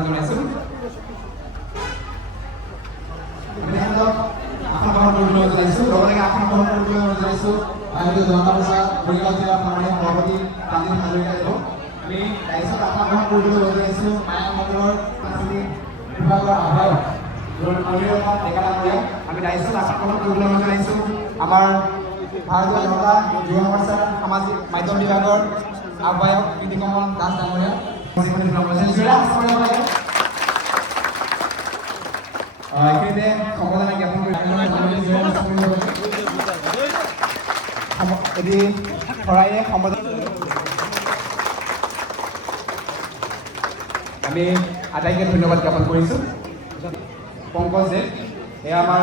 জনাইছো আমি তেখেতক আসন গ্ৰহণ কৰিবলৈ জনাইছো লগতে আসন গ্ৰহণ কৰিবলৈ জনাইছো আমি জনতা মৰিগাঁও জিলাৰ সামৰণি সভাপতি প্ৰাঞ্জিত হাজৰিকা দেৱক আমি দায়িত্বত আসন গ্ৰহণ কৰিবলৈ জনাইছো মায়া মণ্ডলৰ বিভাগৰ আহ্বায়ক আমি দায়িত্বত আসন গ্ৰহণ কৰিবলৈ জনাইছো আমাৰ ভাৰতীয় জনতা যুৱ মৰ্চাৰ সামাজিক মাধ্যম বিভাগৰ আহ্বায়ক কৃতিকমল দাস ডাঙৰীয়া এইখিনিতে সম্বৰ্ধনা জ্ঞাপন কৰি এটি শৰাইয়ে সম্বৰ্ধনা আমি আটাইকে ধন্যবাদ জ্ঞাপন কৰিছোঁ পংকজ দেৱ এয়া আমাৰ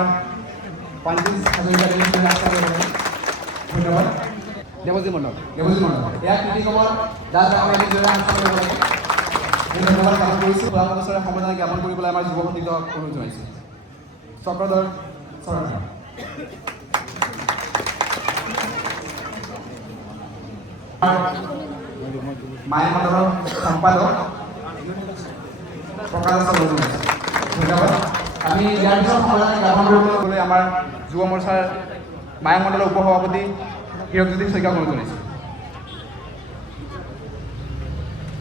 প্ৰাঞ্জিত হাজৰিকা ধন্যবাদ দেৱজিৎ মণ্ডল এয়া কৃতিকমল দাস ডাঙৰীয়া ধন্যবাদ জ্ঞাপন কৰিছোঁ যোৱা বছৰে সম্বৰ্ধনা জ্ঞাপন কৰিবলৈ আমাৰ যুৱ সতীৰ্থক অনুৰোধ জনাইছোঁ চক্ৰধৰ চৰণ মায়া মণ্ডলৰ সম্পাদক প্ৰকাশ ধন্যবাদ আমি ইয়াৰ পিছত সম্বৰ্ধনা জ্ঞাপন কৰিবলৈ আমাৰ যুৱ মৰ্চাৰ মায়া মণ্ডলৰ উপ সভাপতি হীৰকজ্যোতি শইকীয়াক অনুৰোধ জনাইছোঁ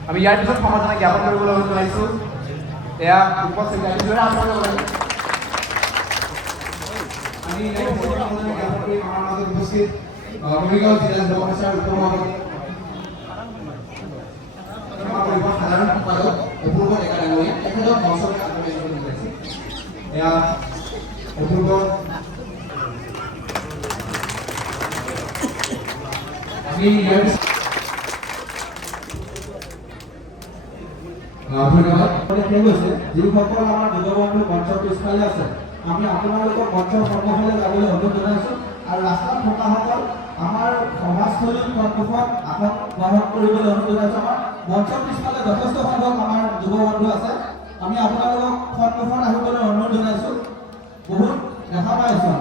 আমি ইয়াৰ পিছত সম্বৰ্ধনা জ্ঞাপন কৰিবলৈ অনুৰোধ জনাইছোঁ এয়া উপস্থিত আমি উপস্থিত মৰিগাঁও জিলা যুৱ মৰ্চাৰ উপ সভাপতি সাধাৰণ সম্পাদক অপূৰ্ব ডেকা ডাঙৰীয়া তেখেতক মঞ্চলৈ আগবঢ়াই দিবলৈ বিচাৰিছোঁ এয়া অপূৰ্ব আমি ধন্যবাদ যিসকল আমাৰ যুৱ বন্ধু মঞ্চৰ পিছফালে আছে আমি আপোনালোকক মঞ্চৰ সন্মুখলৈ যাবলৈ অনুৰোধ জনাইছোঁ আৰু ৰাস্তাত থকাসকল আমাৰ সমাজস্থলীৰ সন্মুখত আসন গ্ৰহণ কৰিবলৈ অনুৰোধ জনাইছোঁ আমাৰ মঞ্চৰ পিছফালে যথেষ্ট সংখ্যক আমাৰ যুৱ বন্ধু আছে আমি আপোনালোকক সন্মুখত আহিবলৈ অনুৰোধ জনাইছোঁ বহুত দেখা পাইছোঁ